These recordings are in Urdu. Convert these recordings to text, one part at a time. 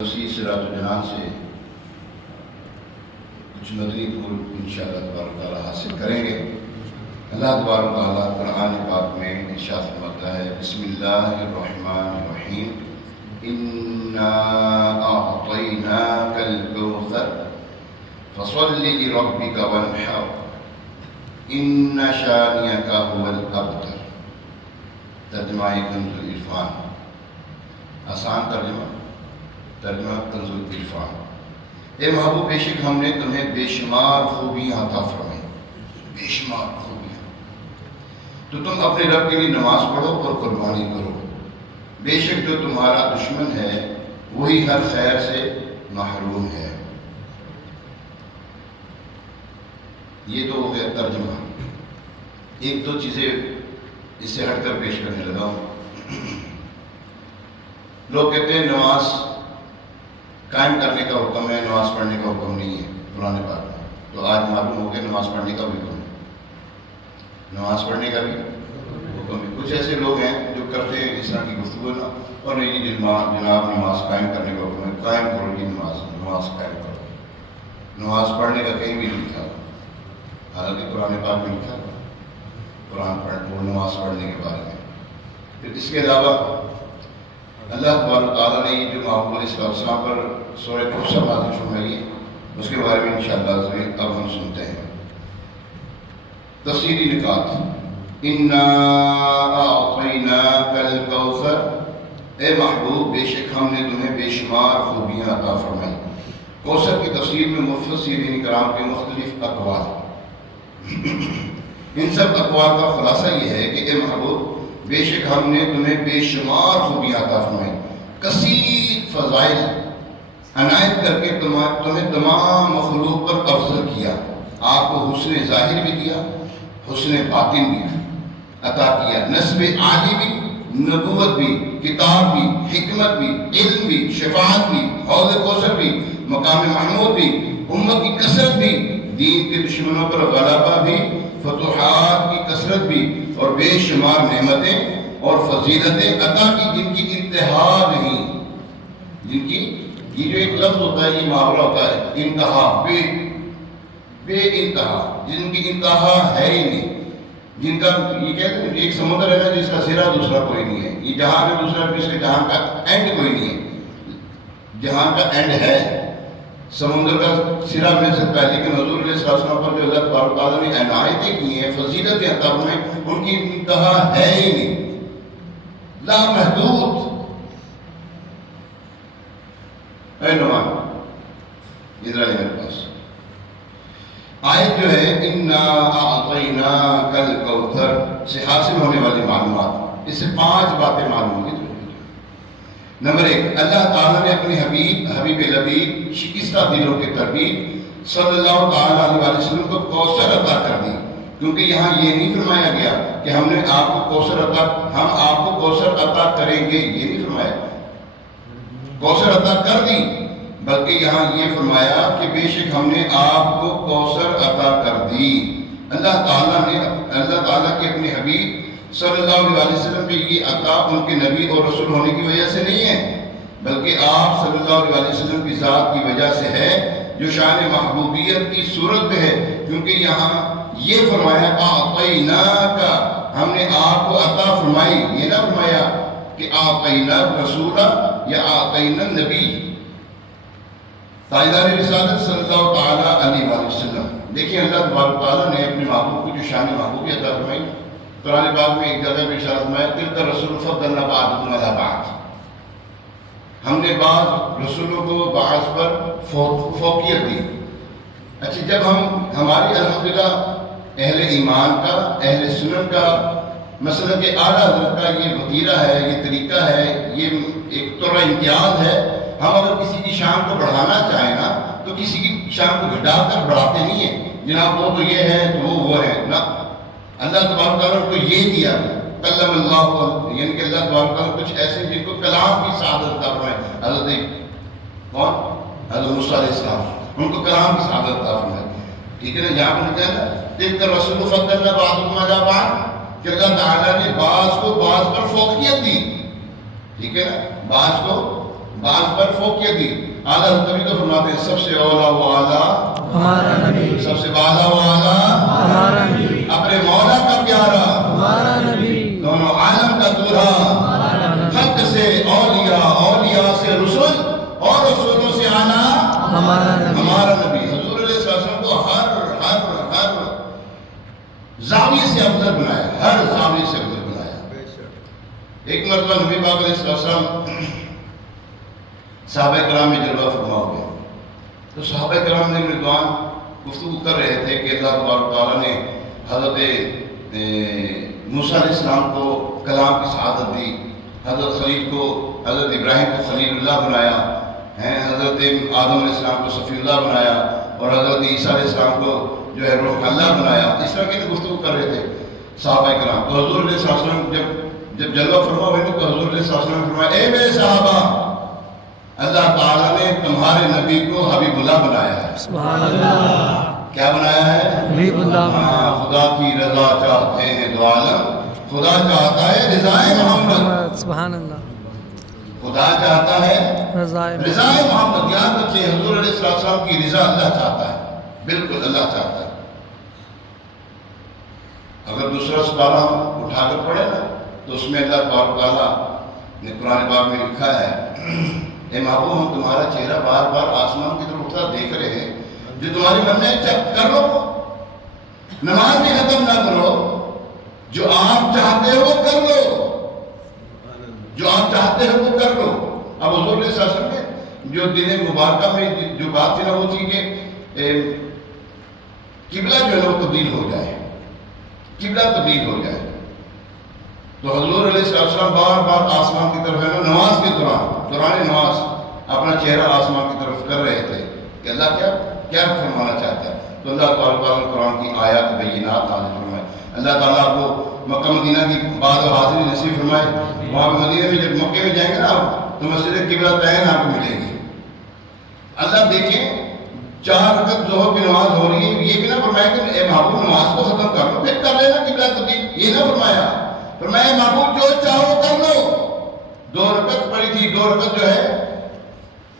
صراط الجنان سے کچھ مدنی پھول انشاءاللہ تبارک تعالیٰ حاصل کریں گے۔ اللہ تبارک تعالیٰ قرآن پاک میں ارشاد فرماتا ہے، بسم اللہ الرحمن الرحیم، انا اعطیناک الکوثر فصل لربک وانحر ان شانئک هو الابتر۔ ترجمہ کنز العرفان، آسان ترجمہ کنز العرفان۔ اے محبوب، بے شک ہم نے تمہیں بے شمار خوبیاں عطا فرمائی، بے شمار خوبیاں، تو تم اپنے رب کے لیے نماز پڑھو اور قربانی کرو۔ بے شک جو تمہارا دشمن ہے وہی ہر خیر سے محروم ہے۔ یہ تو ہو گیا ترجمہ۔ ایک دو چیزیں اس سے ہٹ کر پیش کرنے لگا ہوں۔ لوگ کہتے ہیں نماز قائم کرنے کا حکم ہے، نماز پڑھنے کا حکم نہیں ہے قرآن پاک میں۔ تو آج معلوم ہو گیا نماز پڑھنے کا بھی حکم ہے، نماز پڑھنے کا بھی حکم ہے۔ کچھ ایسے لوگ ہیں جو کرتے ہیں اس طرح کی گفتگو نا، اور نہیں جی جناب نماز قائم کرنے کا حکم ہے، قائم کرو گی نماز قائم کرو۔ نماز پڑھنے کا کہیں بھی نہیں لکھا، حالانکہ قرآن پاک میں لکھا قرآن پڑھ نماز پڑھنے کے بارے میں۔ پھر اس کے علاوہ اللہ تبارک تعالیٰ نے یہ جو محبوب علیہ السلام پر سورہ کوثر نازل فرمائی ہے، اس کے بارے میں انشاءاللہ اب ہم سنتے ہیں۔ تفصیلی نکات، انا اعطیناک الکوثر، اے محبوب بے شک ہم نے تمہیں بے شمار خوبیاں عطا فرمائی۔ کوثر کی تفسیر میں مفسرین کرام کے مختلف اقوال، ان سب اقوال کا خلاصہ یہ ہے کہ اے محبوب بے شک ہم نے تمہیں بے شمار خوبیاں عطا فرمائی، کثیر فضائل عنایت کر کے تمہیں تمام مخلوق پر افضل کیا۔ آپ کو حسن ظاہر بھی دیا، حسن باطن بھی عطا کیا، نسب عالی بھی، نبوت بھی، کتاب بھی، حکمت بھی، علم بھی، شفاعت بھی، حوض کوثر بھی، مقام محمود بھی، امت کی کثرت بھی، دین کے دشمنوں پر غلبہ بھی، فتوحات کی کثرت بھی، اور بے شمار نعمتیں اور فضیلتیں عطا کی جن کی انتہا نہیں، جن کی یہ جو ایک لفظ ہوتا ہے، یہ محاورہ ہوتا ہے انتہا، بے انتہا، جن کی انتہا ہے ہی نہیں، جن کا یہ کہتے ہیں ایک سمندر ہے نا جس کا سرا دوسرا کوئی نہیں ہے، یہ جہاں ہے دوسرا جس کے جہاں کا اینڈ کوئی نہیں ہے، جہاں کا اینڈ ہے سمندر کا سرا مل سکتا ہے، لیکن حضور علیہ السلام پر جو اللہ تبارک تعالیٰ نے عنایتیں کی ہیں، فضیلتیں عطا فرمائیں، ان کی انتہا ہے ہی نہیں، لا محدود۔ اے نوان ادھر آئے میرے پاس، آیت جو ہے انا اعطیناک الکوثر سے حاصل ہونے والی معلومات، اس سے 5 باتیں معلوم ہوگی۔ نمبر 1، اللہ تعالیٰ نے اپنے حبیب لبیب شکستہ دلوں کے تربیت صلی اللہ تعالیٰ علیہ وسلم کو کوثر عطا کر دی، کیونکہ یہاں یہ نہیں فرمایا گیا کہ ہم آپ کو کوثر عطا کریں گے، یہ نہیں فرمایا، کوثر عطا کر دی، بلکہ یہاں یہ فرمایا کہ بے شک ہم نے آپ کو کوثر عطا کر دی۔ اللہ تعالیٰ کے اپنے حبیب صلی اللہ علیہ وسلم پہ یہ عطا ان کے نبی اور رسول ہونے کی وجہ سے نہیں ہے، بلکہ آپ صلی اللہ علیہ وسلم کی ذات کی وجہ سے ہے، جو شان محبوبیت کی صورت میں ہے، کیونکہ یہاں یہ فرمایا اعطیناک، ہم نے آپ کو عطا فرمائی، یہ نہ فرمایا کہ اعطینا رسول یا اعطینا نبی۔ تاجدار رسالت صلی اللہ تعالیٰ علیہ وسلم، دیکھیں اللہ تبارک تعالیٰ نے اپنے محبوب کو جو شان محبوبیت عطا فرمائی، قرآن پاک میں ایک جگہ پہ ارشاد فرمایا تلک الرسل فضلنا بعضهم علی بعض، ہم نے بعض رسولوں کو بعض پر فوقیت دی۔ اچھا، جب ہماری الحمدللہ اہل ایمان کا، اہل سنن کا، مسلک اعلیٰ حضرت کا یہ وتیرہ ہے، یہ طریقہ ہے، یہ ایک طرح امتیاز ہے، ہم اگر کسی کی شان کو بڑھانا چاہیں نا تو کسی کی شان کو گھٹا کر بڑھاتے نہیں ہیں، جناب وہ تو یہ ہے تو وہ ہے نا، اللہ تبارک تعالیٰ کو یہ دیا، کلم اللہ، یعنی کہ اللہ تبارک تعالیٰ کچھ ایسے جن کو کلام کی سعادت عطا فرمائے، حضرت موسیٰ علیہ السلام، ان کو کلام کی سعادت عطا فرمائے، ٹھیک ہے نا۔ یہاں پر لکھا ہے نا تلک الرسل فضلنا بعضهم علی بعض، کہ اللہ تعالیٰ نے بعض کو بعض پر فوقیت دی، ٹھیک ہے نا، بعض کو بعض پر فوقیت دی. اعلیٰ تبھی تو فرماتے ہیں سب سے اولا و اعلیٰ ہمارا نبی، سب سے بالا و اعلیٰ ہمارا نبی، اپنے مولا کا پیارا، ہمارا نبی، دونوں عالم کا دولہا، ہمارا نبی، خلق سے اولیاء، اولیاء سے رسول اور رسولوں سے اعلیٰ ہمارا نبی، ہمارا نبی. حضور علیہ السلام کو ہر زاویے سے افضل بنایا، ہر زاویے سے افضل بنایا. ایک مرتبہ نبی پاک علیہ السلام صحابہ کرام میں جلوہ فرما ہو گئے تو صحابہ کرام نے رضوان گفتگو کر رہے تھے کہ اللہ تبارک تعالیٰ نے حضرت موسیٰ علیہ السلام کو کلام کی سعادت دی، حضرت خلیل کو، حضرت ابراہیم کو خلیل اللہ بنایا، حضرت آدم علیہ السلام کو صفی اللہ بنایا، اور حضرت عیسیٰ علیہ السلام کو جو ہے روح اللہ بنایا. اس طرح کی گفتگو کر رہے تھے صحابہ کرام. تو حضور علیہ السلام جب جلوہ فرما ہوئے تو حضور علیہ السلام نے فرمایا اے میرے صحابہ، اللہ تعالیٰ نے تمہارے نبی کو حبیب اللہ بنایا ہے. سبحان اللہ، کیا بنایا ہے؟ حبیب اللہ بنایا. خدا کی رضا چاہتے ہیں دو عالم، خدا چاہتا ہے رضائے محمد. سبحان اللہ، خدا چاہتا ہے رضائے رضائے محمد. یاد رکھیں حضور علیہ السلام کی رضا اللہ چاہتا ہے، بالکل اللہ چاہتا ہے. اگر دوسرا سپارہ ہم اٹھا کر پڑھیں نا تو اس میں اللہ تبارک تعالیٰ نے قرآن پاک میں لکھا ہے اے محبوب ہم تمہارا چہرہ بار بار آسمان کی طرف اٹھتا دیکھ رہے ہیں، جو تمہاری من میں کر لو، نماز بھی ختم نہ کرو، جو آپ چاہتے ہو وہ کر لو، جو آپ چاہتے ہو وہ کر لو. اب حضور علیہ السلام نے جو دن مبارکہ میں جو بات تھی نا وہ تھی کہ قبلہ جو ہے وہ تبدیل ہو جائے، قبلہ تبدیل ہو جائے. تو حضور علیہ السلام بار بار آسمان کی طرف ہے نا نماز کے دوران نماز اپنا چہرہ آسمان کی طرف کر رہے تھے کہ اللہ کیا فرمانا چاہتا ہے. تو اللہ تعالیٰ نے قرآن کی آیات بینات نازل فرمائے. اللہ تعالیٰ آپ کو مکہ مدینہ کی بعد و حاضری نصیب فرمائے. وہاں پہ مدینہ میں جب مکے میں جائیں گے نا آپ تو مسجد قبلہ تین آپ کو ملے گی. اللہ دیکھیں 4 رکعت ظہر کی نماز ہو رہی ہے، یہ بھی نہ فرمایا کہ اے محبوب نماز کو ختم کر لو پھر کر لینا قبلہ تبدیل، یہ نہ فرمایا. فرمایا محبوب جو چاہو کر لو. 2 رکعت پڑھی تھی، 2 رکعت جو ہے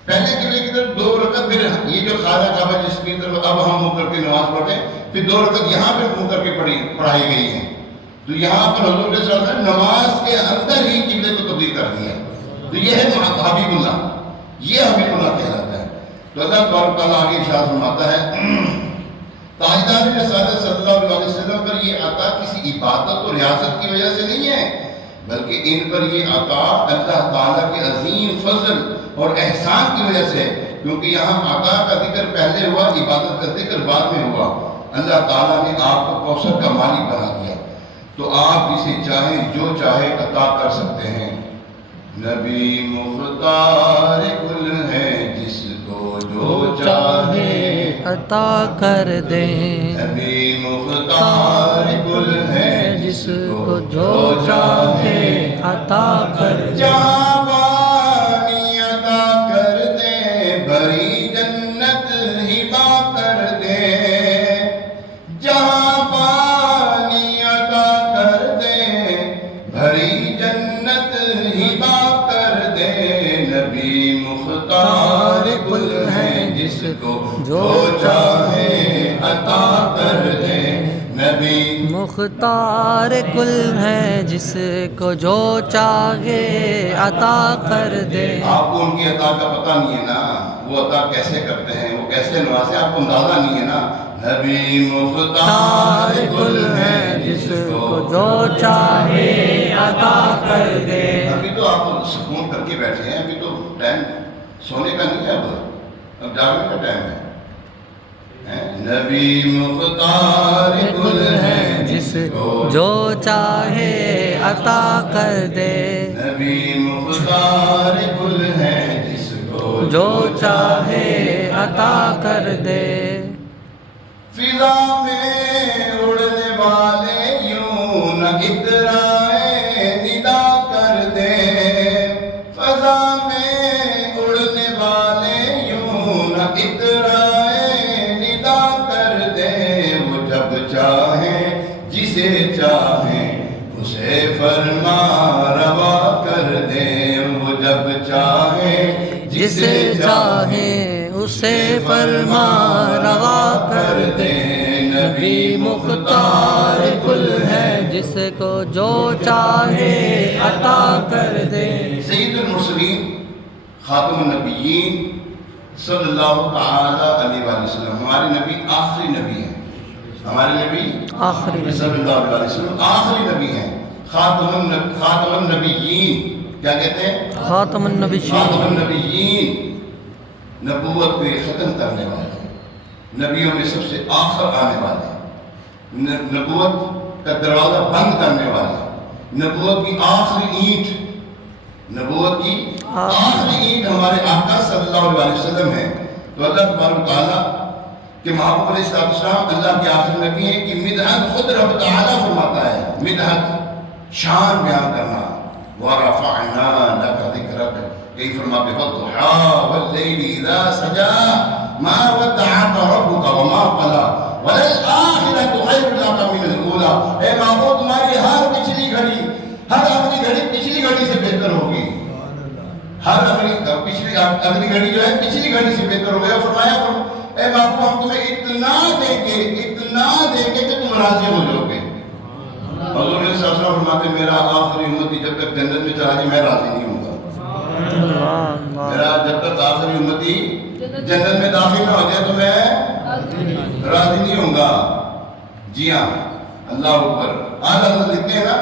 پہلے قبلے کی طرف، 2 رکعت پھر یہ جو خانہ کعبہ جس کی طرف اب ہم منہ کر کے نماز پڑھتے ہیں، پھر 2 رکعت یہاں پہ منہ کر کے پڑھائی گئی ہیں. تو یہاں پر حضور صلی اللہ علیہ وسلم نے نماز کے اندر ہی قبلے کو تبدیل کر دیا. تو یہ ہے حبیب اللہ، یہ حبیب اللہ کہلاتا ہے. تو اللہ تبارک تعالیٰ آگے ارشاد فرماتا ہے تاجدار رسالت صلی اللہ علیہ وسلم پر یہ عطا کسی عبادت اور ریاضت کی وجہ سے نہیں ہے، بلکہ ان پر یہ عطا اللہ تعالیٰ کے عظیم فضل اور احسان کی وجہ سے، کیونکہ یہاں عطا کا ذکر پہلے ہوا، عبادت کا ذکر بعد میں ہوا. اللہ تعالیٰ نے آپ کو کوثر کا مالک بنا دیا تو آپ جسے چاہیں جو چاہے عطا کر سکتے ہیں. نبی مختار کل ہے جس کو جو چاہے عطا کر دیں. نبی مختار کل ہے جس کو جو چاہے عطا کر دیں. جہاں پانی عطا کر دے، بھری جنت ہبا کر دے. جہاں پانی عطا کر دے، بھری جنت ہبا کر دے. نبی مختار کل ہے جس کو جو چاہے عطا کر دے. نبی مختار کل ہے جس کو جو چاہے عطا کر دے. آپ کو ان کی عطا کا پتہ نہیں ہے نا، وہ عطا کیسے کرتے ہیں، وہ کیسے نوازے، آپ کو اندازہ نہیں ہے نا. نبی مختار کل ہے جس کو جو چاہے عطا کر دے. ابھی تو آپ سکون کر کے بیٹھے ہیں، ابھی تو ٹائم سونے کا نہیں ہے، اب جاگنے کا ٹائم ہے. نبی مختار کل ہے جس کو جو چاہے عطا کر دے. نبی مختار کل ہے جس کو جو چاہے عطا کر دے. فضا میں اڑنے والے یوں نہ اترائے ندا کر دے. فضا میں اڑنے والے یوں نہ اترائے ندا کر دے. وہ جب چاہیں جسے چاہیں اسے فرما روا کر دے. وہ جب چاہیں چاہیں اسے فرما روا کر دے، نبی مختار کل ہے جس کو جو چاہے عطا کر دے۔ سید المرسلین خاتم النبیین صلی اللہ تعالیٰ علیہ وآلہ وسلم، ہمارے نبی آخری نبی ہیں، ہمارے نبی آخری نبی صلی اللہ علیہ وسلم آخری نبی ہیں، خاتم النبیین، کیا کہتے ہیں؟ خاتم النبیین، خاتم النبیین، نبوت کو ختم کرنے والے، نبیوں میں سب سے آخر آنے والے، نبوت کا دروازہ بند کرنے والے، نبوت کی آخری اینٹ، نبوت کی آخری اینٹ ہمارے آقا صلی اللہ علیہ وسلم ہے۔ تو اللہ تبارک تعالیٰ کہ محبوب علیہ السلام اللہ کے آخری نبی ہیں کہ مدحت خود رب تعالیٰ فرماتا ہے، مدحت شان بیان کرنا، وَرَفَعْنَا لَكَ ذِكْرَكَ، کئی فرماتے وَالضُّحَىٰ وَاللَّيْلِ إِذَا سَجَىٰ مَا وَدَّعَكَ رَبُّكَ وَمَا قَلَىٰ وَلَلْآخِرَةُ خَيْرٌ لَكَ مِنَ الْأُولَىٰ، اے محبوب تمہاری ہر پچھلی گھڑی، ہر اگلی گھڑی پچھلی گھڑی سے بہتر ہوگی، ہر اگلی گھڑی جو ہے پچھلی گھڑی سے بہتر ہوگی۔ اور فرمایا اے محبوب ہم تمہیں اتنا دیں گے کہ تم راضی ہو جاؤ گے۔ حضور صلی اللہ علیہ وسلم فرماتے میرا آخری امتی جب تک جنت میں چلا جائے میں راضی نہیں ہوں گا، میرا جب تک آخری امتی جنت میں داخل نہ ہو جائے تو میں راضی نہیں ہوں گا۔ جی ہاں، اللہ اکبر، آج لکھتے ہیں نا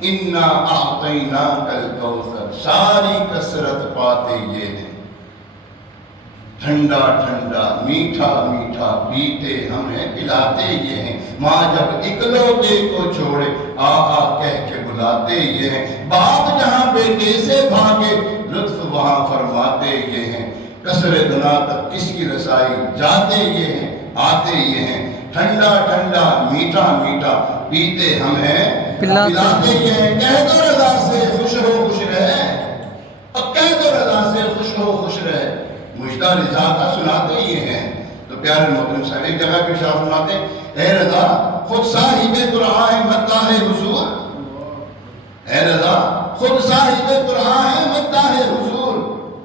اِنَّا أَعْطَيْنَاكَ الْكَوْثَرَ، ساری کثرت پاتے یہ ہیں، ٹھنڈا ٹھنڈا میٹھا میٹھا پیتے ہم ہیں، پلاتے یہ ہیں، ماں جب اکلوتے کو چھوڑے آہا کہہ کے بلاتے یہ ہیں، باپ جہاں بیٹے سے بھاگے لطف وہاں فرماتے یہ ہیں، قصر دنا تک کس کی رسائی جاتے یہ ہیں، آتے یہ ہیں، ٹھنڈا ٹھنڈا میٹھا میٹھا پیتے ہم ہیں، پلاتے یہ ہیں، کہہ دو رضا سے خوش ہو خوش رہے، اب کہہ دو رضا سے خوش ہو خوش رہے، مجدہ رضا کا سناتے یہ ہیں۔ تو پیارے محترم صاحب ایک جگہ پہ شاہ فرماتے اے رضا خود صاحب قرآن ہے مداح حضور، اے رضا خود صاحب قرآن ہے مداح حضور،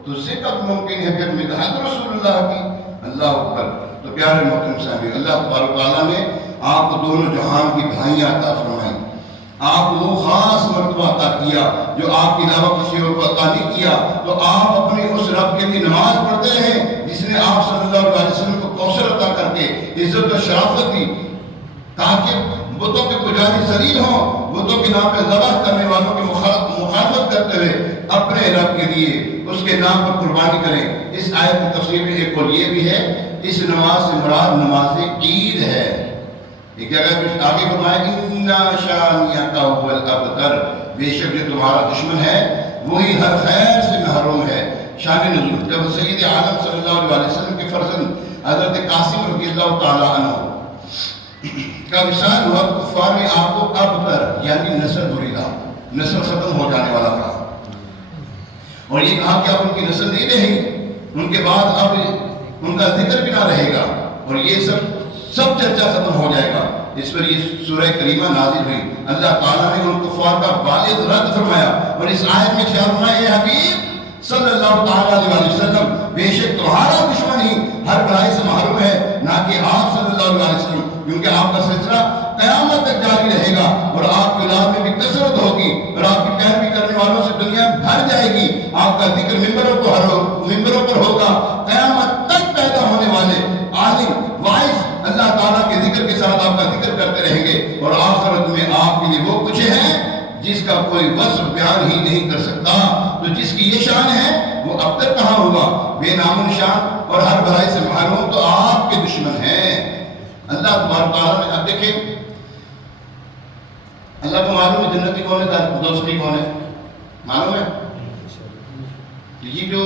تو سے کب ممکن ہے پھر مدحت رسول اللہ کی؟ اللہ اکبر۔ تو پیارے محترم صاحب اللہ تبارک تعالیٰ نے آپ کو دونوں جہان کی بھائیاں عطا فرمائیں، آپ کو وہ خاص مرتبہ عطا کیا جو آپ کے علاوہ کسی اور کو عطا نہیں کیا، تو آپ اپنے اس رب کے لیے نماز پڑھتے ہیں جس نے آپ صلی اللہ علیہ وسلم کو کوثر عطا کر کے عزت و شرافت دی، تاکہ بتوں کے پجاری ذلیل ہوں، بتوں کے نام پہ ذبح کرنے والوں کی مخالفت کرتے ہوئے اپنے رب کے لیے اس کے نام پر قربانی کریں۔ اس آیت کی تفسیر میں ایک اور یہ بھی ہے، اس نماز سے مراد نماز عید ہے۔ ایک جگہ پہ آگے فرمایا اِنَّا شَانِئَكَ هُوَ الْأَبْتَرُ، بے شک جو تمہارا دشمن ہے وہی ہر خیر سے محروم ہے۔ شان نزول جب سید عالم صلی اللہ علیہ وسلم کے فرزند حضرت قاسم رضی اللہ تعالیٰ عنہ کا وصال ہوا، کفار نے آپ کو ابتر یعنی نسل بریدہ، نسل ختم ہو جانے والا کہا، اور یہ کہا کہ اب ان کی نسل نہیں رہے گی، ان کے بعد اب ان کا ذکر بھی نہ رہے گا، اور یہ سب چرچا ختم ہو جائے گا۔ اس پر یہ سورہ کریمہ نازل ہوئی، اللہ تعالیٰ نے ان کفار کا بالغ رد فرمایا، اور اس آیت میں کیا فرمایا اے حبیب صلی اللہ تعالیٰ علیہ وسلم بے شک تمہارا دشمن ہی ہر برائی سے محروم ہے، نہ کہ آپ صلی اللہ علیہ وسلم، کیونکہ آپ کا سلسلہ قیامت تک جاری رہے گا، اور آپ کی اولاد میں بھی کثرت ہوگی، اور آپ کی پیروی کرنے والوں سے دنیا بھر جائے گی، آپ کا ذکر ممبروں پر ہوگا، قیامت تک پیدا ہونے والے عالم وائز اللہ تعالیٰ کے ذکر کے ساتھ آپ کا ذکر کرتے رہیں گے، اور آخرت میں آپ کے لیے وہ کچھ ہے جس کا کوئی وصف بیان ہی نہیں کر سکتا۔ تو جس کی یہ شان ہے وہ اب تک کہاں ہوگا، بے نام و نشان اور ہر برائی سے محروم تو آپ کے دشمن ہیں۔ اللہ تبارک تعالیٰ نے اب دیکھیں، اللہ کو معلوم ہے جنتی کون ہے، دوسری کون ہے، معلوم ہے؟ یہ جو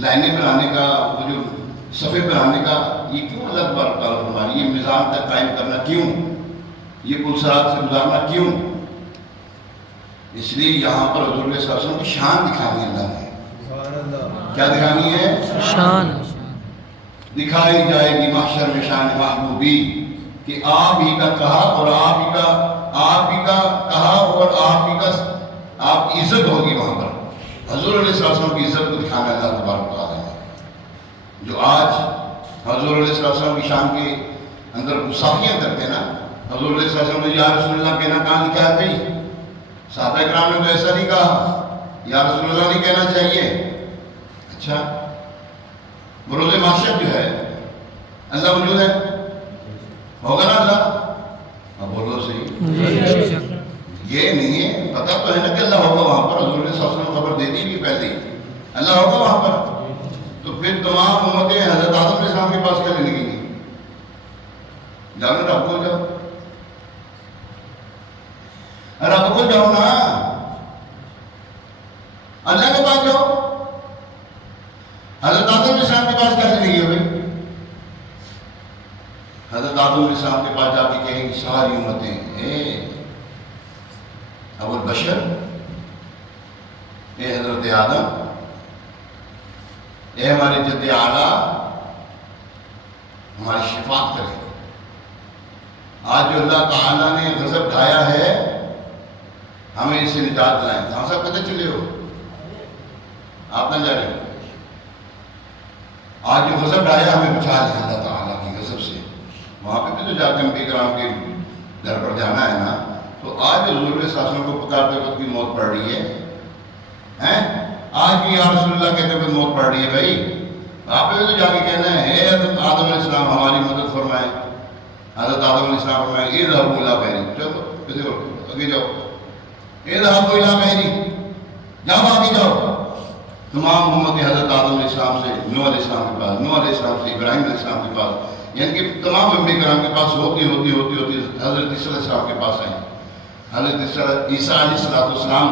لائنیں بنانے کا، وہ جو صفحے بنانے کا، یہ کیوں اللہ تبارک تعالیٰ ہماری یہ نظام تک قائم کرنا کیوں، یہ پلسرات سے گزارنا کیوں؟ اس لیے یہاں پر حضور صلی اللہ علیہ وسلم کی شان دکھانی ہے، اللہ نے کیا دکھانی ہے؟ شان دکھائی جائے گی محشر میں شان محبوبی، کہ آپ ہی کا کہا اور آپ ہی کا کہا اور آپ کی عزت ہوگی وہاں پر۔ حضور علیہ السلام کی عزت کو دکھانا اللہ تبارک تعالیٰ ہے۔ جو آج حضور علیہ السلام کی شان کے اندر گستاخیاں کرتے ہیں نا، حضور علیہ السلام نے یا رسول اللہ کہنا کہاں لکھا ہے بھائی؟ صحابہ کرام نے تو ایسا نہیں کہا، یا رسول اللہ نہیں کہنا چاہیے۔ اچھا، بروز معاشر جو ہے اللہ موجود ہے، ہوگا نا اللہ؟ اب بولو صحیح، یہ نہیں ہے، پتہ تو ہے نا کہ اللہ ہوگا وہاں پر، حضور علیہ السلام نے خبر دے دی بھی پہلے ہی، اللہ ہوگا وہاں پر۔ تو پھر تمام امتیں حضرت آدم علیہ السلام کے پاس کیا لینے گئی؟ جاؤ نا، رب کو جاؤ، رب کو جاؤ نا، اللہ کے پاس جاؤ۔ حضرت آدم علیہ السلام کے پاس کیا لینے گئی ہوئے؟ حضرت آدم علیہ السلام کے پاس جا کے کہیں گی ساری امتیں، اے ابو البشر، اے حضرت آدم، اے ہمارے جد اعلیٰ، ہماری شفاعت کرے۔ آج جو اللہ تعالیٰ نے غضب ڈھایا ہے، ہمیں اس سے نجات دلائیں۔ کہاں سے پتہ چلے ہو؟ آپ نہ جانے، آج جو غضب ڈھایا ہمیں بچا لیں اللہ تعالیٰ کی غضب سے۔ وہاں پہ بھی تو جا کے انبیاء کرام کے گھر پر جانا ہے نا، تو آج حضور علیہ السلام کو پکارتے وقت بھی موت پڑ رہی ہے، آج بھی یا رسول اللہ کہتے ہوئے موت پڑ رہی ہے بھائی۔ آپ پہ تو جا کے کہنا ہے اے حضرت آدم علیہ السلام ہماری مدد فرمائے۔ حضرت آدم علیہ السلام فرمائے اذهبوا الی غیری، چلو کسی اور آگے جاؤ، اذهبوا الی غیری، جاؤ آگے جاؤ۔ تمام امت حضرت آدم علیہ السلام سے نوح علیہ السلام کے پاس، نوح علیہ السلام سے ابراہیم علیہ السلام کے پاس، یعنی کہ تمام انبیاء کرام کے پاس ہوتی حضرت عیسیٰ علیہ السلام کے پاس آئیں۔ حضرت عیسیٰ علیہ السلام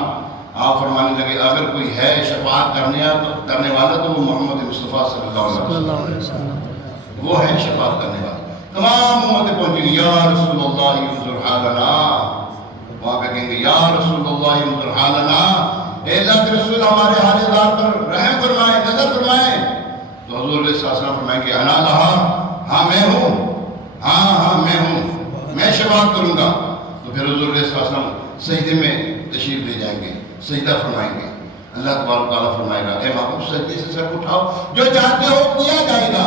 آپ فرمانے لگے اگر کوئی ہے شفاعت کرنے والا تو وہ محمد مصطفیٰ صلی اللہ علیہ وسلم، وہ ہے شفاعت کرنے والا۔ تمام امتیں پہنچیں گی یا رسول اللہ انظر حالنا، وہاں پہ کہیں گے یا رسول اللہ انظر حالنا، اے اللہ کے رسول ہمارے حالدار پر رحم فرمائیں، نظر فرمائیں۔ تو حضور علیہ السلام فرمائیں گے انا لہا، ہاں میں ہوں، ہاں میں ہوں، میں شفاعت کروں گا۔ تو پھر حضور علیہ السلام سجدے میں تشریف لے جائیں گے، سجدہ فرمائیں گے۔ اللہ تبارک تعالیٰ فرمائے گا اے محبوب سجدے سے سر اٹھاؤ، جو چاہتے ہو دیا جائے گا،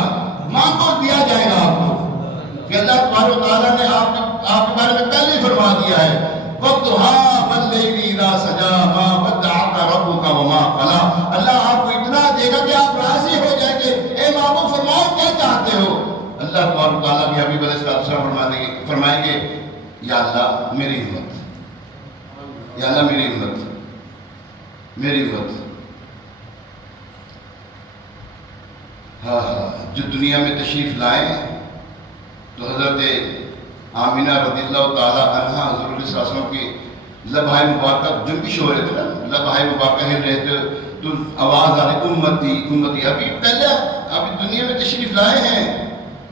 مانگو دیا جائے گا آپ کو۔ کہ اللہ تبارک تعالیٰ نے آپ کے بارے میں پہلے ہی فرما دیا ہے وَالضُّحَىٰ وَاللَّيْلِ إِذَا سَجَىٰ مَا وَدَّعَكَ رَبُّكَ وَمَا قَلَىٰ۔ اللہ آپ کو اتنا دے گا کہ آپ راضی ہو جائیں گے، اے محبوب فرماؤ کیا چاہتے ہو۔ اللہ تبارک تعالیٰ بھی حبیب علیہ السلام فرمائیں گے یا اللہ میری امت، یا اللہ میری امت، میری امت، ہاں جو دنیا میں تشریف لائیں تو حضرت آمینہ رضی اللہ تعالیٰ عنہ حضور علیہ السلام کی لبہائے مبارکہ جنبش ہو رہے تھے نا، لبہائے مبارکہ ہل رہے تھے تو آواز آ رہی امتی امتی، ابھی پہلے ابھی دنیا میں تشریف لائے ہیں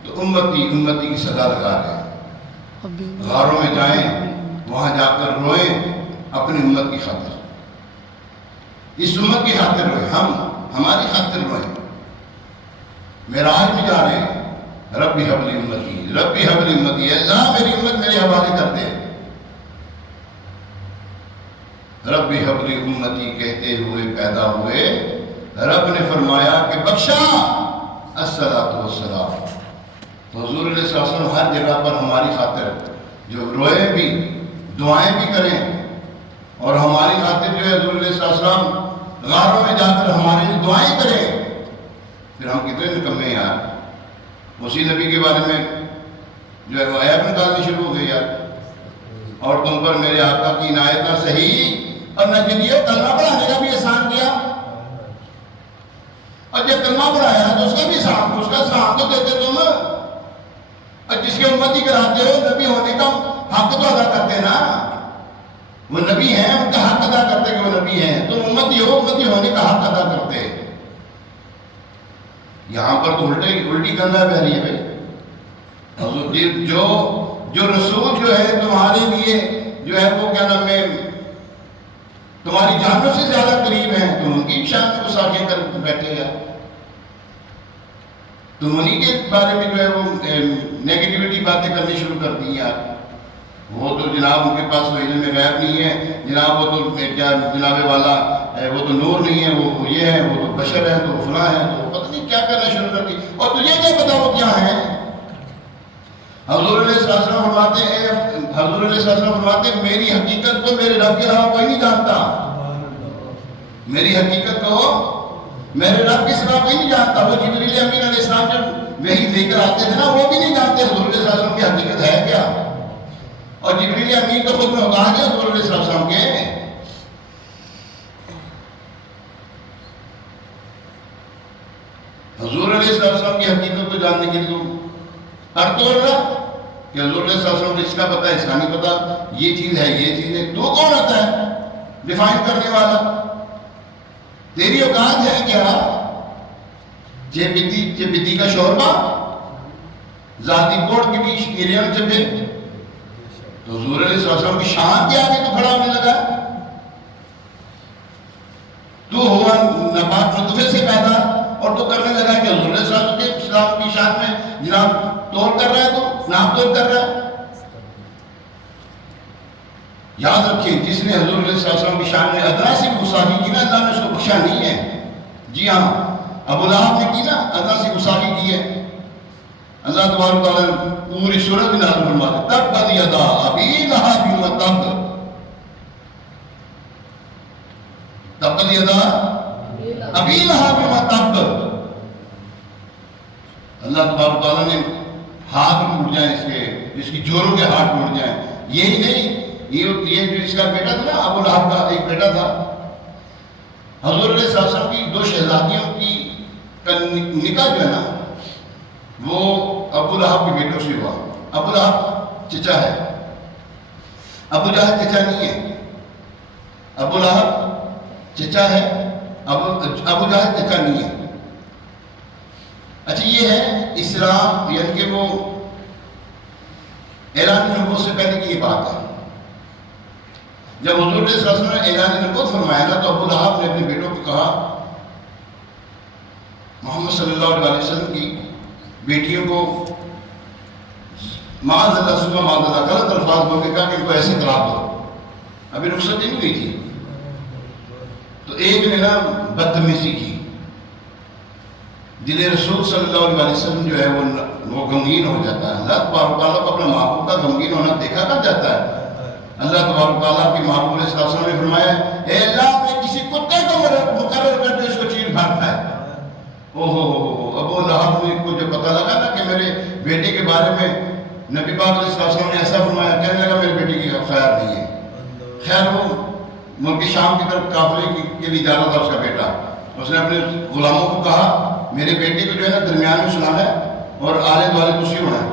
تو امتی امتی کی صدا لگا رہے ہیں۔ غاروں میں جائیں، وہاں جا کر روئیں اپنی امت کی خاطر، اس امت کی خاطر روئیں، ہماری خاطر روئیں۔ معراج میں جا رہے ہیں ربی حبلی امتی، ربی حبلی امتی، اللہ میری امت میرے حوالے کر دے۔ ربی حبلی امتی کہتے ہوئے پیدا ہوئے، رب نے فرمایا کہ بخشا الصلاۃ والسلام۔ تو حضور علیہ السلام ہر جگہ پر ہماری خاطر جو روئے بھی، دعائیں بھی کریں، اور ہماری خاطر جو ہے حضور علیہ السلام غاروں میں جا کر ہمارے لیے دعائیں کریں۔ پھر ہم کتنے نکمے ہیں یار، اسی نبی کے بارے میں جو ہے وہ ایپ نکالنی شروع ہو گئی یار، اور تم پر میرے آقا کی عنایت نہ صحیح اور نہ جدید کلمہ پڑھانے کا بھی احسان کیا، اور جب کلمہ پڑھایا تو اس کا بھی احسان، اس کا احسان تو دیتے تم، اور جس کے امتی کراتے ہو نبی ہونے کا حق تو ادا کرتے نا، وہ نبی ہیں ان کا حق ادا کرتے کہ وہ نبی ہیں، تم امتی ہو، امتی ہونے کا حق ادا کرتے۔ یہاں پر تو الٹی گندا بہ رہی ہے بھائی، حضور جو رسول جو ہے تمہارے لیے جو ہے وہ کیا نام ہے تمہاری جانوں سے زیادہ قریب ہیں، تم ان کی شان میں گستاخیاں کر بیٹھے گا، تم انہی کے بارے میں جو ہے وہ نیگیٹیوٹی باتیں کرنی شروع کر دی یار۔ وہ تو جناب ان کے پاس تو علم غیب نہیں ہے جناب، وہ تو کیا جناب والا وہ تو نور نہیں ہے، وہ یہ ہے، وہ تو بشر ہے، تو فلاں ہے، تو پتہ نہیں کیا کرنا شروع کر دی. اور تجھے کیا پتا وہ کیا ہے؟ حضور علیہ السلام فرماتے ہیں، حضور علیہ السلام فرماتے ہیں میری حقیقت کو میرے رب کے علاوہ کوئی نہیں جانتا. میری حقیقت کو میرے رب کے سوا کوئی نہیں جانتا. وہ جبریل امین علیہ السلام جب وحی لے کر آتے تھے نا، وہ بھی نہیں جانتے حضور علیہ السلام کی حقیقت ہے کیا. اور جبریل امین تو خود میں ہوتا ہے حضور علیہ السلام کے. حضور علیہ السلام کی حقیقت کو جاننے کے لیے ہر طور رہا کہ حضور علیہ السلام کو اس کا پتا ہے، اس کا نہیں پتا، یہ چیز ہے، یہ چیز ہے. تو کون ہوتا ہے ڈیفائن کرنے والا؟ تیری اوقات ہے کیا؟ چے بدی کا شوربہ ذاتی کوٹ کی بھی شکیریاں چپے. تو حضور علیہ السلام کی شان کے آگے تو کھڑا ہونے لگا. تو ہوا نبات نطفے سے پیدا اور تو کرنے لگا کہ حضور علیہ السلام کی شان میں جناب توڑ کر رہا ہے، تو نام توڑ کر رہا ہے. یاد رکھیں، جس نے حضور علیہ السلام کی شان میں ادنا سے گستاخی کی نا، اللہ نے اس کو بخشا نہیں ہے. جی ہاں، ابو لہب نے کی نا، ادنا سے گستاخی کی ہے. اللہ تبارک و تعالیٰ پوری سورت میں نازل فرماتے ہیں تبت یدا ابی لہب وتب. تبت یدا ابی لہب وتب. اللہ تبارک و تعالیٰ نے ہاتھ ٹوٹ جائیں اس کی جوڑوں کے ہاتھ ٹوٹ جائیں. یہی نہیں، یہ جو اس کا بیٹا تھا نا، ابو لہب کا ایک بیٹا تھا. حضور علیہ السلام کی دو شہزادیوں کی نکاح جو ہے نا، وہ ابو لہب کے بیٹوں سے ہوا. ابو لہب چچا ہے، ابو جہل چچا نہیں ہے. ابو لہب چچا ہے، ابو جہل چچا نہیں ہے. اچھا، یہ ہے اسلام، یعنی کہ وہ اعلان نبوت سے پہلے کی یہ بات ہے. جب حضور علیہ السلام نے اعلان نبوت فرمایا نا، تو ابو لہب نے اپنے بیٹوں کو کہا، محمد صلی اللہ علیہ وسلم کی بیٹیوں کو معاذ اللہ سبحانہ معاذ اللہ غلط الفاظ بول کے کہا کہ ان کو ایسے طلاق دو. ابھی رخصت نہیں ہوئی تھی. تو ایک نے نا بدتمیزی کی. دل رسول صلی اللہ علیہ وسلم جو ہے وہ غمگین ہو جاتا ہے. اللہ تبارک و تعالیٰ کو اپنے محبوب کا غمگین ہونا دیکھا کر جاتا ہے. اللہ تبارک و تعالیٰ کی محبوب علیہ السلام نے فرمایا، اے اللہ اپنے کسی کتے کو مقرر کر دے اس کو چیر پھاڑتا ہے. ابو لہب کو جب پتہ لگا نا کہ میرے بیٹے کے بارے میں نبی پاک علیہ السلام نے ایسا فرمایا، کہنے لگا میرے بیٹے کی خیر نہیں ہے. خیر وہ ملک شام کی طرف قافلے کے لیے جا رہا تھا اس کا بیٹا. اس نے اپنے غلاموں کو کہا میرے بیٹے کو جو ہے نا درمیان میں سلانا ہے اور آلے دوالے کسی ہونا ہے،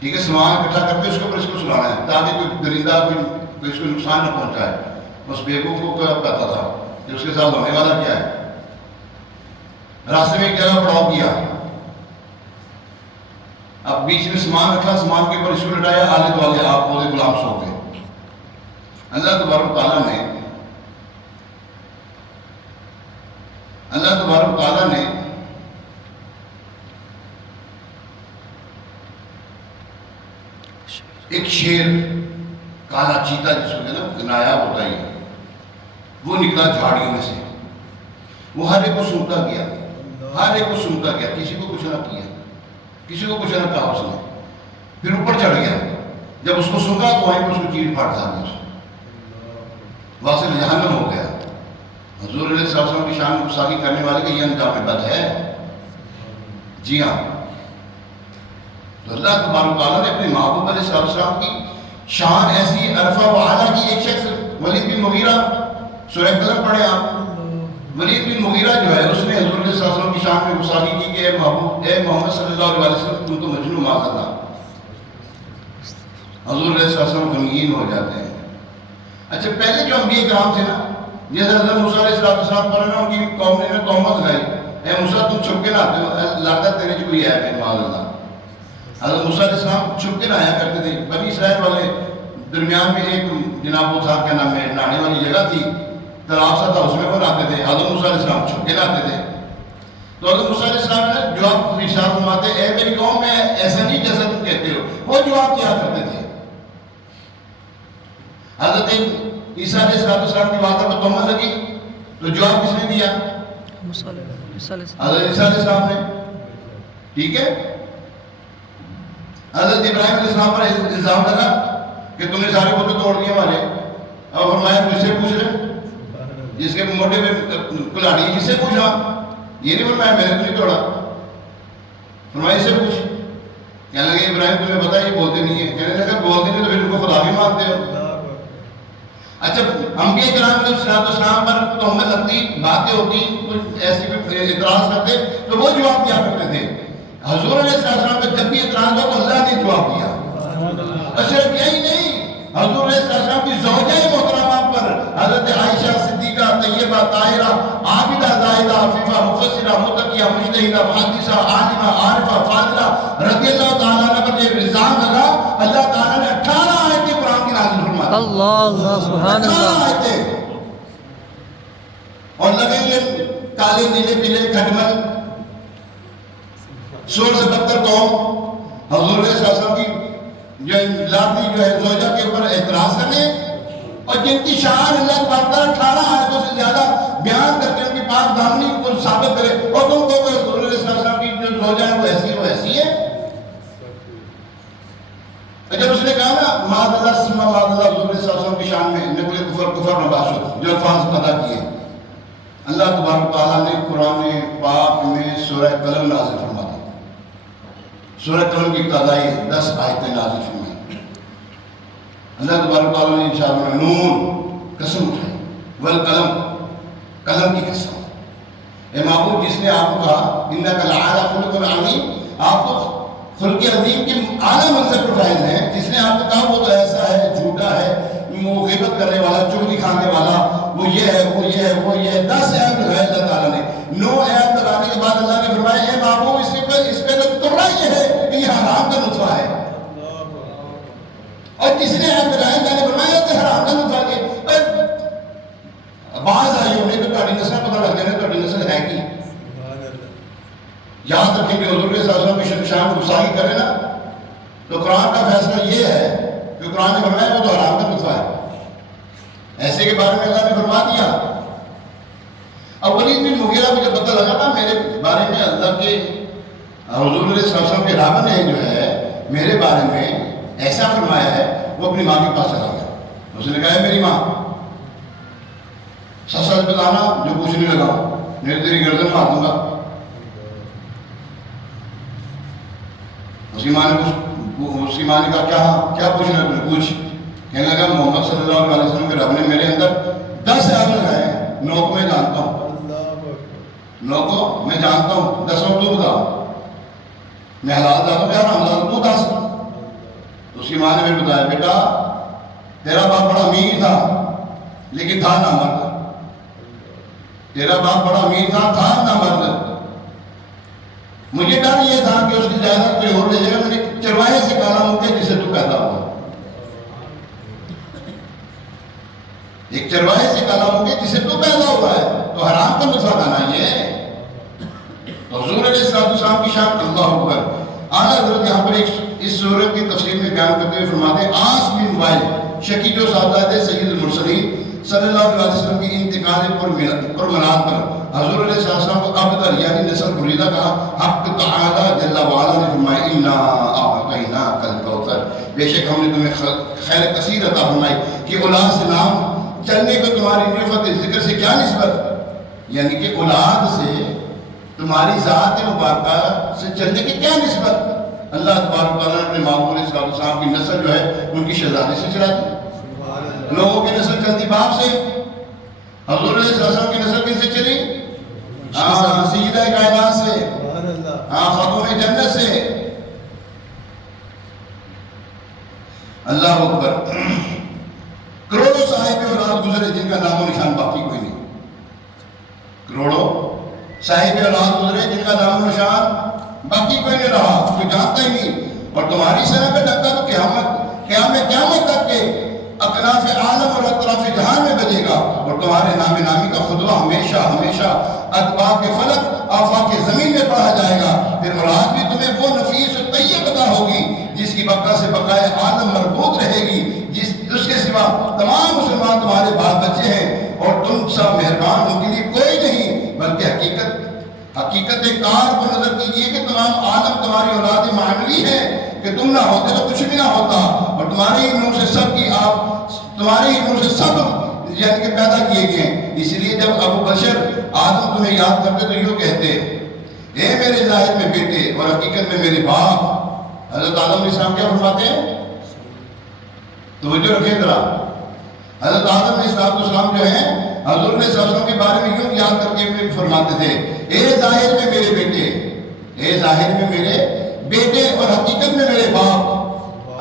ٹھیک ہے، سامان اکٹھا کر کے اس کے اوپر اس کو سلانا ہے تاکہ کوئی درندہ کوئی اس کو نقصان نہ پہنچائے. اس بیگم کو پتا تھا کہ اس کے ساتھ ہونے والا کیا ہے. راستے میں ایک جگہ پڑاؤ کیا، اب بیچ میں سامان رکھا، سامان کے اوپر اس کو لٹایا، آلے دوالے آپ پورے غلام سو گئے. اللہ تبارک و تعالیٰ نے ایک شیر، کالا چیتا جس کو نا نایاب ہوتا ہے، وہ نکلا جھاڑیوں میں سے. وہ ہر ایک کو سونگتا گیا، ہر ایک کو سونگتا گیا، کسی کو کچھ نہ کیا، کسی کو کچھ نہ کہا اس نے. پھر اوپر چڑھ گیا، جب اس کو سونگا تو وہیں پر اس کو چیر پھاڑ تھا، واصل جہنم ہو گیا. حضور علیہ السلام کی شان کو گستاخی کرنے والے کا یہ انجام بد ہے. جی ہاں، تو اللہ تبارک و تعالیٰ نے اپنے محبوب علیہ السلام کی شان ایسی عرفہ و اعلیٰ کی. ایک شخص ولید بن مغیرہ، سورہ قلم پڑھیں آپ. ولید بن مغیرہ جو ہے اس نے حضور علیہ السلام کی شان میں گستاخی کی کہ اے محمد صلی اللہ علیہ وسلم تم تو مجنون معاذ اللہ. حضور علیہ السلام غمگین ہو جاتے ہیں. اچھا، پہلے جو انبیاء کرام تھے نا، جیسے حضرت موسیٰ علیہ السلام پر نا ان کی قوم نے تہمت لگائی، اے موسیٰ تم چھپ کے نہ آتے ہو، لگتا تیرے جو کوئی ہے معاذ اللہ. حضرت موسیٰ علیہ السلام چھپ کے نہ آیا کرتے تھے. بنی اسرائیل والے درمیان میں ایک جناب وہ تھا کیا نام ہے، نہانے والی جگہ تھی، تالاب سا تھا، اس میں وہ نہاتے تھے. حضرت موسیٰ علیہ السلام چھپ کے نہاتے تھے. تو حضرت موسیٰ علیہ السلام نے جواب ارشاد فرماتے، اے میری قوم میں ایسا نہیں جیسا تم کہتے ہو. وہ جواب کیا کرتے تھے. حضرت عیسیٰ علیہ السلام کی باتوں پر تہمت لگی تو جواب کس نے دیا؟ حضرت عیسیٰ علیہ السلام نے. ٹھیک ہے. حضرت ابراہیم علیہ السلام پر الزام لگا کہ تم نے سارے بتوں توڑ دیے ہمارے. اب فرمایا تجھ سے پوچھ رہے، جس کے موٹے پہ کلاڑی ہے، جس سے پوچھا. یہ نہیں فرمایا میں نے تو نہیں توڑا. فرمایا اس سے پوچھ. کہنے لگے ابراہیم تمہیں پتا ہے یہ بولتے نہیں ہیں. کہنے لگا بولتے نہیں تو پھر ان کو خدا بھی مانتے ہو. اچھا انبیاء کرام علیہ السلام پر تہمت لگتی، باتیں ہوتی، کچھ ایسی اعتراض کرتے تو وہ جواب دیا کرتے تھے. حضور علیہ السلام پہ جب بھی اعتراض ہو تو اللہ نے جواب دیا. صرف یہی نہیں، حضور علیہ السلام کی زوجہ محترمہ پر حضرت عائشہ صدیقہ طیبہ طاہرہ عابدہ زاہدہ عفیفہ مفسرہ متقیہ مجتہدہ محدثہ عالمہ عارفہ فاضلہ رضی اللہ تعالیٰ عنہ پر جب الزام لگا، اللہ تعالیٰ نے 18 آیتیں قرآن کی نازل فرما دی. اللہ سبحان اللہ. اور لگیں گے کالے نیلے پیلے کھٹمل سور سے بدتر قوم حضور علیہ السلام کی جو لاتی جو ہے زوجہ کے اوپر اعتراض کرنے، اور جن کی شان اللہ تبارک 18 آیتوں سے زیادہ بیان کر کے ان کی پاک دامنی کو ثابت کرے، اور تم کو حضور علیہ السلام کی جو زوجہ ہے وہ ایسی ہے وہ ایسی ہے. جب اس نے کہا نا معاذ اللہ سما معاذ اللہ حضور علیہ السلام کی شان میں نقل کفر نباشد جو الفاظ ادا کیے، اللہ تبارک تعالیٰ نے قرآن پاک میں سورہ قلم نازل فرما دی. سورہ قلم کی ابتدائی 10 آیتیں نازل فرمائی. اللہ تبارک تعالیٰ نے انشاءاللہ نون قسم اٹھائی، والقلم قلم کی قسم. اے معبود جس نے آپ کو کہا انک لعلی خلق عظیم، آپ تو خلق عظیم کے اعلیٰ منصب پر فائز ہیں، جس نے آپ کو کہا وہ تو ایسا ہے، جھوٹا ہے، وہ غیبت کرنے والا، چغلی کھانے والا، وہ یہ ہے وہ یہ ہے وہ یہ ہے. 10 عیب لگائے اللہ تعالیٰ نے. 9 عیب لگانے کے بعد اللہ نے فرمایا اے معبود اس پہ تو توڑا یہ ہے کہ یہ حرام کا نطفہ ہے. اور کس نے عیب لگایا؟ اللہ نے فرمایا کہ حرام کا نطفہ ہے. بعض آئیوں نے تو تہاڈی نسل پتہ لگ جانے تہاڈی نسل ہے کی. یاد رکھیں کہ حضور صلی اللہ علیہ وسلم کی شان کو گستاخی کرے نا تو قرآن کا فیصلہ یہ ہے کہ قرآن نے فرمایا وہ تو حرام کا نطفہ ہے. ایسے کے بارے میں اللہ نے فرما دیا. اب ولید بن مغیرہ کو جب پتہ لگا نا میرے بارے میں اللہ کے حضور علیہ السلام کے راوی نے جو ہے میرے بارے میں ایسا فرمایا ہے، وہ اپنی ماں کے پاس چلا گیا. اس نے کہا ہے میری ماں سچ سچ بتانا، جو پوچھنے لگا میں تیری گردن مار دوں گا. اس کی ماں نے کہا کیا پوچھنا ہے؟ پوچھ. کہنے لگا محمد صلی اللہ علیہ وسلم کے رب نے میرے اندر 10 عیب لگائے ہیں، 9 کو میں جانتا ہوں، 9 کو میں جانتا ہوں، 10واں تو بتا. میں حلال دادوں کیا حرام دادوں تو بتا سکتا. اس کی ماں نے بھی بتایا بیٹا تیرا باپ بڑا امیر تھا لیکن تھا نامرد. تیرا باپ بڑا امیر تھا نامرد. مجھے ڈر یہ تھا کہ اس کی جائیداد کوئی اور لے جائے گا. میں نے چرواہے سے کالا منہ جسے تو پیدا ہوا. ایک چرواہے سے کالا منہ جسے تو پیدا ہوا ہے تو حرام کا نطفہ تھا نا یہ. حضور علیہ السلام کی شان اللہ اکبر. اعلیٰ حضرت یہاں پر اس سورت کی تفسیر میں بیان کرتے ہوئے فرماتے ہیں عاص بن وائل شقیق و صاحبزادہ سید المرسلین صلی اللہ علیہ وسلم کی انتقال پرمناد پر حضور علیہ السلام کو ابتر یعنی نسل بریدہ کہا. حق تعالیٰ جل وعلا نے فرمایا انا اعطیناک الکوثر، بے شک ہم نے تمہیں خیر کثیر عطا فرمائی. کہ اولاد سے نام چلنے کو تمہاری نعمت ذکر سے کیا نسبت، یعنی کہ اولاد سے تمہاری ذات مبارکہ سے چلنے کی کیا نسبت. اللہ تبارک تعالیٰ نے اپنے معبود علیہ السلام کی نسل جو ہے ان کی شہزادی سے چلا دی. لوگوں کی نسل چلتی باپ سے، حضور علیہ السلام کی نسل کن سے چلی؟ سیدہ کائنات سے، خاتون جنت سے. اللہ اکبر. کروڑوں صاحب اولاد گزرے جن کا نام و نشان باقی کوئی نہیں. کروڑوں صاحب اولاد گزرے جن کا نام و نشان باقی کوئی نہیں رہا، کوئی جانتا ہی نہیں. اور تمہاری سنہ پہ ڈنکا تو قیامت تک کے اکناف عالم اور اطراف جہان میں بجے گا. اور تمہارے نام نامی کا خطبہ ہمیشہ ہمیشہ اتباع کے فلک آفاق کے زمین میں پڑھا جائے گا. پھر اولاد بھی تمہیں وہ نفیس و طیب عطا ہوگی جس کی بقا سے بقائے عالم مربوط رہے گی، جس کے سوا تمام مسلمان تمہارے بال بچے ہیں. اور تم تم سا مہربان ان کے لیے کوئی نہیں، بلکہ حقیقت کار کو نظر کیجیے کہ تمام عالم تمہاری اولاد معنوی ہے، کہ تم نہ ہوتے تو کچھ بھی نہ ہوتا، اور تمہارے ہی منہ سے سب کی تمہارے ہی منہ سے سب یعنی کہ پیدا کیے گئے ہیں۔ اس لیے جب ابو بشر آدم تمہیں یاد کرتے تو یوں کہتے، اے میرے ظاہر میں بیٹے اور حقیقت میں میرے باپ۔ حضرت آدم علیہ السلام کیا فرماتے ہیں؟ توجہ رکھیں ذرا، حضرت آدم علیہ السلام جو ہیں حضور علیہ السلام کے بارے میں یوں یاد کر کے فرماتے تھے، اے ظاہر میں میرے بیٹے، اے ظاہر میں میرے بیٹے اور حقیقت میں میرے باپ۔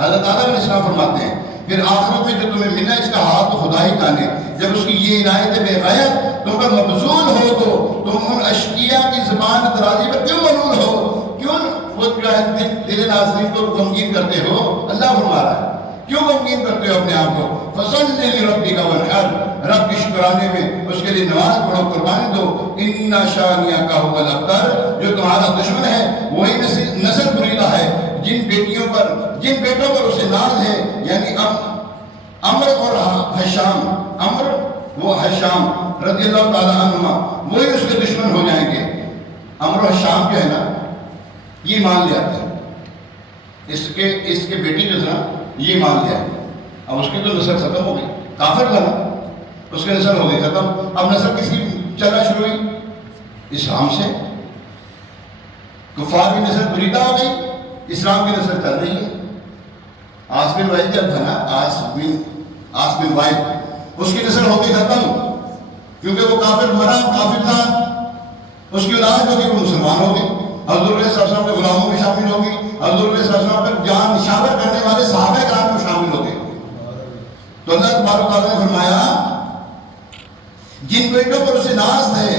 حضرت آدم علیہ السلام فرماتے ہیں پھر آخرت میں جو تمہیں ملا اس کا ہاتھ تو خدا ہی جانے، جب اس کی یہ عنایت بے غیر تم پر مبذول ہو تو تم ان اشقیاء کی زبان درازی پر کیوں ملول ہو؟ کیوں وہ جو ہے دل ناظرین کو غمگین کرتے ہو؟ اللہ فرما رہا ہے کیوں غمگین کرتے ہو اپنے آپ کو؟ فَصَلِّ لِرَبِّكَ وَانْحَرْ، رب کی شکرانے میں اس کے لیے نماز پڑھو، قربانی دو۔ اِنَّ شَانِئَكَ هُوَ الْأَبْتَرُ، جو تمہارا دشمن ہے وہی نسل بریدہ ہے، جن بیٹوں پر اسے ناز ہے، یعنی عمر اور حشام، عمر وہ حشام رضی اللہ تعالیٰ عنہما وہی اس کے دشمن ہو جائیں گے۔ عمر و حشام جو ہے نا یہ مان لے آتے ہیں، اس کے بیٹی جو تھا یہ مان لیا، اب اس کی تو نسل ختم ہو گئی، کافر تھا نا، اس کی نسل ہو گئی ختم۔ اب نسل کس کی چلنا شروع ہوئی؟ اسلام سے۔ کفار کی نسل بریدہ ہو گئی، اسلام کی نسل چل رہی ہے۔ آس بن وائل جب تھا نا، آس بن وائل، اس کی نسل ہو گئی ختم، کیونکہ وہ کافر مرا، کافر تھا، اس کی اولاد جو تھی وہ مسلمان ہو گئی، حضور علیہ السلام کے غلاموں میں شامل ہو گئی، حضور علیہ السلام پر جان نشاور کرنے والے صحابہ کرام میں شامل ہو گئے۔ تو اللہ تبارک و تعالیٰ نے فرمایا جن بیٹوں پر اسے ناز ہے،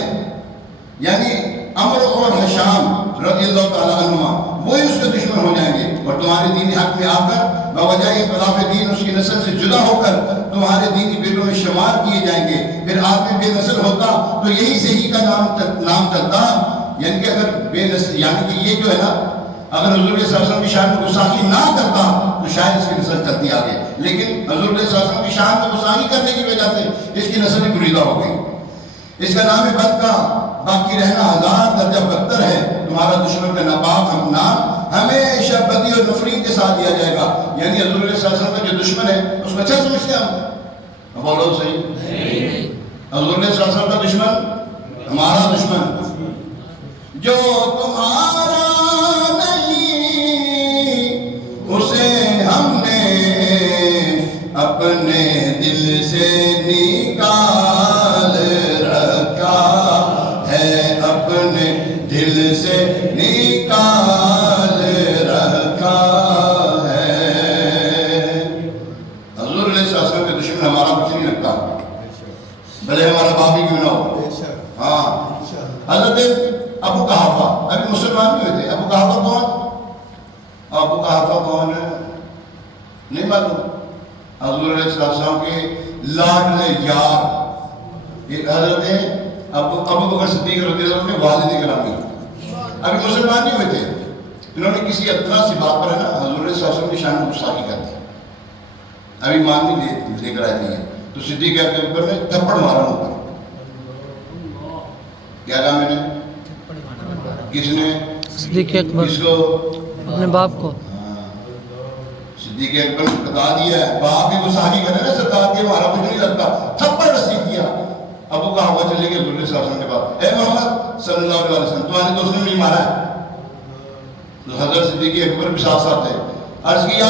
یعنی عمر اور حشام رضی اللہ تعالیٰ عنہما وہی اس کے دشمن ہو جائیں گے، اور تمہارے دینی حق میں آ کر بوجہ اختلاف دین اس کی نسل سے جدا ہو کر تمہارے دینی بیٹوں میں شمار کیے جائیں گے۔ پھر آدمی بے نسل ہوتا تو یہی صحیح کا نام چلتا، یعنی کہ اگر بے نسل، یعنی کہ یہ جو ہے نا اگر حضور علیہ السلام کی شان میں گستاخی نہ کرتا تو شاید اس کی نسل چلتی آگے، لیکن حضور علیہ السلام کی شان میں گستاخی کرنے کی وجہ سے اس کی نسل بھی بریدہ ہو گئی۔ اس کا نام بد کا باقی رہنا 1000 درجہ بدتر ہے۔ تمہارا دشمن کا ناپاک نام ہمیشہ بدی اور نفرین کے ساتھ دیا جائے گا، یعنی حضور علیہ السلام کا جو دشمن ہے اس کو اچھا سمجھتے ہیں ہم؟ بولو صحیح، حضور علیہ السلام کا دشمن ہمارا دشمن، جو تمہارا اسے ہم نے اپنے دل سے نکال رکھا ہے، اپنے دل سے نکال رکھا ہے۔ حضور علیہ السلام کے دشمن ہمارا کچھ نہیں لگتا، بھلے ہمارا باپ ہی کیوں نہ ہو۔ ہاں، حضرت ابو قحافہ ابھی مسلمان بھی ہوئے تھے۔ ابو قحافہ کون؟ ابو قحافہ کون ہے نہیں معلوم؟ حضور علیہ السلام کے لاڈلے یار، یہ حضرت ابو بکر صدیق رضی اللہ عنہ کے والد گرامی، ابھی مسلمان نہیں ہوئے تھے، انہوں نے کسی ادنا سی بات پر ہے نا حضور علیہ السلام کی شان میں گستاخی کر دی، ابھی مان نہیں لے کر آئی تھی، تو صدیق اکبر نے تھپڑ مارا اوپر۔ کیا کہا میں نے؟ کس نے؟ صدیق اکبر کس کو؟ اپنے باپ کو۔ صدیق اکبر نے بتا دیا ہے، باپ بھی گستاخی کرے نا، سرکار کی ہمارا کچھ نہیں لگتا، تھپڑ رسید کیا۔ ابو قحافہ چلے گئے حضور صلی اللہ علیہ وسلم کے پاس، اے محمد صلی اللہ علیہ وسلم تمہارے دوست نے نہیں مارا ہے؟ تو حضرت صدیق اکبر بھی ساتھ ساتھ تھے، عرض کی